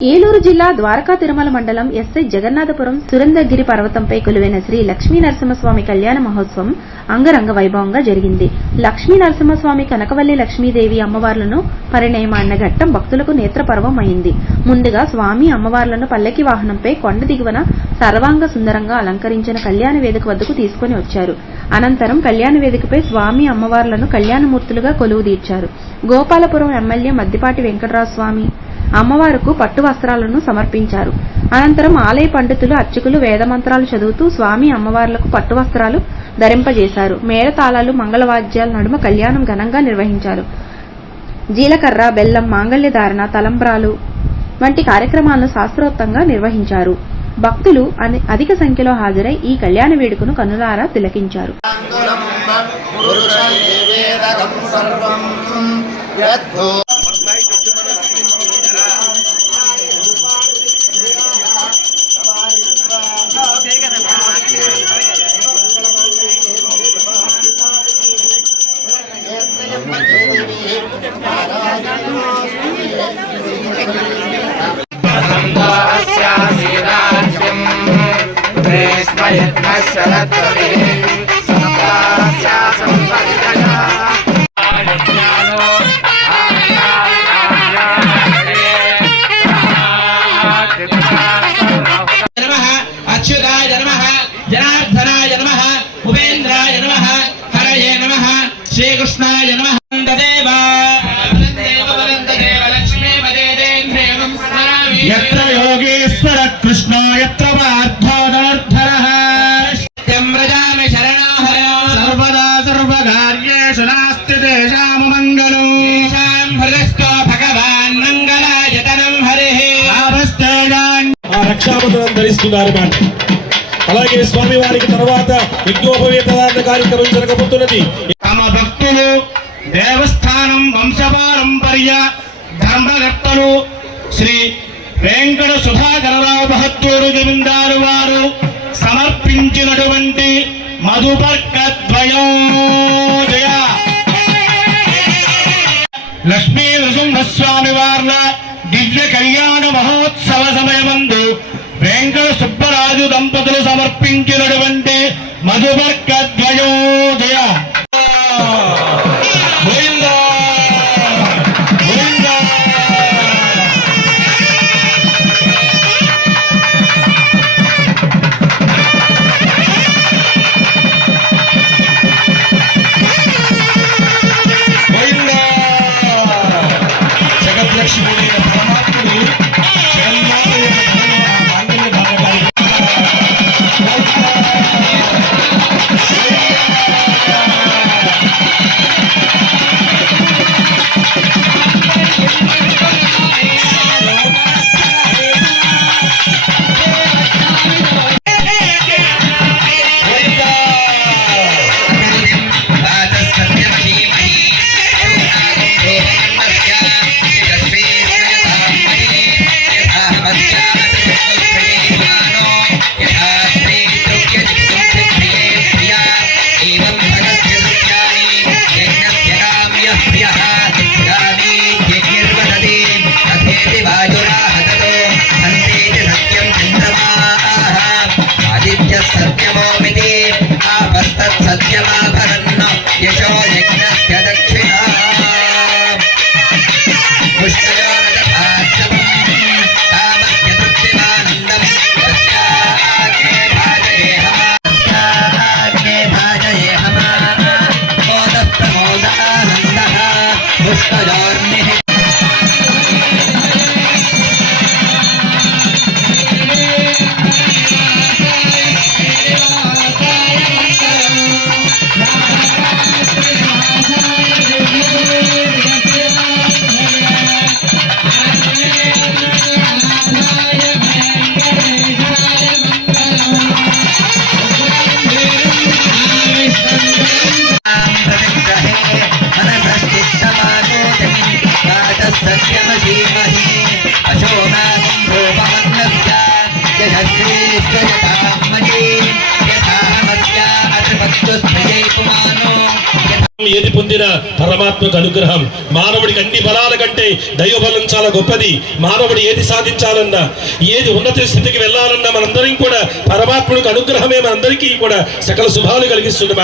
ఏలూరు జిల్లా ద్వారకా తిరుమల మండలం ఎస్ఐ జగన్నాథపురం సురేంద్రగిరి పర్వతంపై కొలువైన శ్రీ లక్ష్మీ నరసింహస్వామి కళ్యాణ మహోత్సవం అంగరంగ వైభవంగా జరిగింది. లక్ష్మీ నరసింహస్వామి కనకవల్లి లక్ష్మీదేవి అమ్మవార్లను పరిణయమాడిన ఘట్టం భక్తులకు నేత్రపర్వం అయింది. ముందుగా స్వామి అమ్మవార్లను పల్లకి వాహనంపై కొండ దిగువన సర్వాంగ సుందరంగా అలంకరించిన కళ్యాణ వేదిక వద్దకు తీసుకుని వచ్చారు. అనంతరం కళ్యాణ వేదికపై స్వామి అమ్మవార్లను కళ్యాణమూర్తులుగా కొలువు తీర్చారు. గోపాలపురం ఎమ్మెల్యే మద్దిపాటి వెంకటరావు స్వామి అమ్మవారుకు పట్టు వస్త్రాలను సమర్పించారు. అనంతరం ఆలయ పండితులు అర్చకులు వేదమంత్రాలు చదువుతూ స్వామి అమ్మవార్లకు పట్టు వస్త్రాలు ధరింపజేశారు. మేళతాళాలు మంగళవాద్యాల నడుమ కళ్యాణం ఘనంగా నిర్వహించారు. జీలకర్ర, బెల్లం, మాంగళ్య ధారణ, తలంబ్రాలు వంటి కార్యక్రమాలను శాస్త్రోక్తంగా నిర్వహించారు. భక్తులు అధిక సంఖ్యలో హాజరై ఈ కళ్యాణ వేడుకను కన్నులారా తిలకించారు. अच्युताय नमः, जनार्दनाय नमः, उपेन्द्राय नमः, हरये नमः, श्रीकृष्णाय नमः. यत्र योगेश्वर कृष्णो यत्र पार्थोदर्थरः व्रजामि शरणो हरो सर्वदा सर्वकार्येषु नास्ति तेषां मङ्गलो येषां हृदस्थो भगवान् मङ्गलायतनं हरिः आवस्तेजान् రక్షాబంధనం ధరిస్తున్నారన్నమాట. అలాగే స్వామి వారికి తర్వాత యజ్ఞోపవేతదారణ కార్యక్రమం జరగబోతున్నది. తమ భక్తులు దేవస్థానం వంశపారంపర్య ధర్మకర్తలు శ్రీ వెంకట సుధాకరరావు బహత్తూరు జమీందారు వారు సమర్పించినటువంటి మధుపర్కద్వయం జయ లక్ష్మీ నృసింహస్వామి వార్ల దివ్య కళ్యాణ మహోత్సవ సమయమందు వెంకట సుబ్బరాజు దంపతులు సమర్పించినటువంటి మధుపర్కద్వయం జయ. ఏది పొందిన పరమాత్మకు అనుగ్రహం. మానవుడికి అన్ని బలాల కంటే దైవబలం చాలా గొప్పది. మానవుడు ఏది సాధించాలన్నా, ఏది ఉన్నత స్థితికి వెళ్ళాలన్నా మనందరం కూడా పరమాత్ముడికి అనుగ్రహమే మనందరికీ కూడా సకల శుభాలు కలిగిస్తుంది.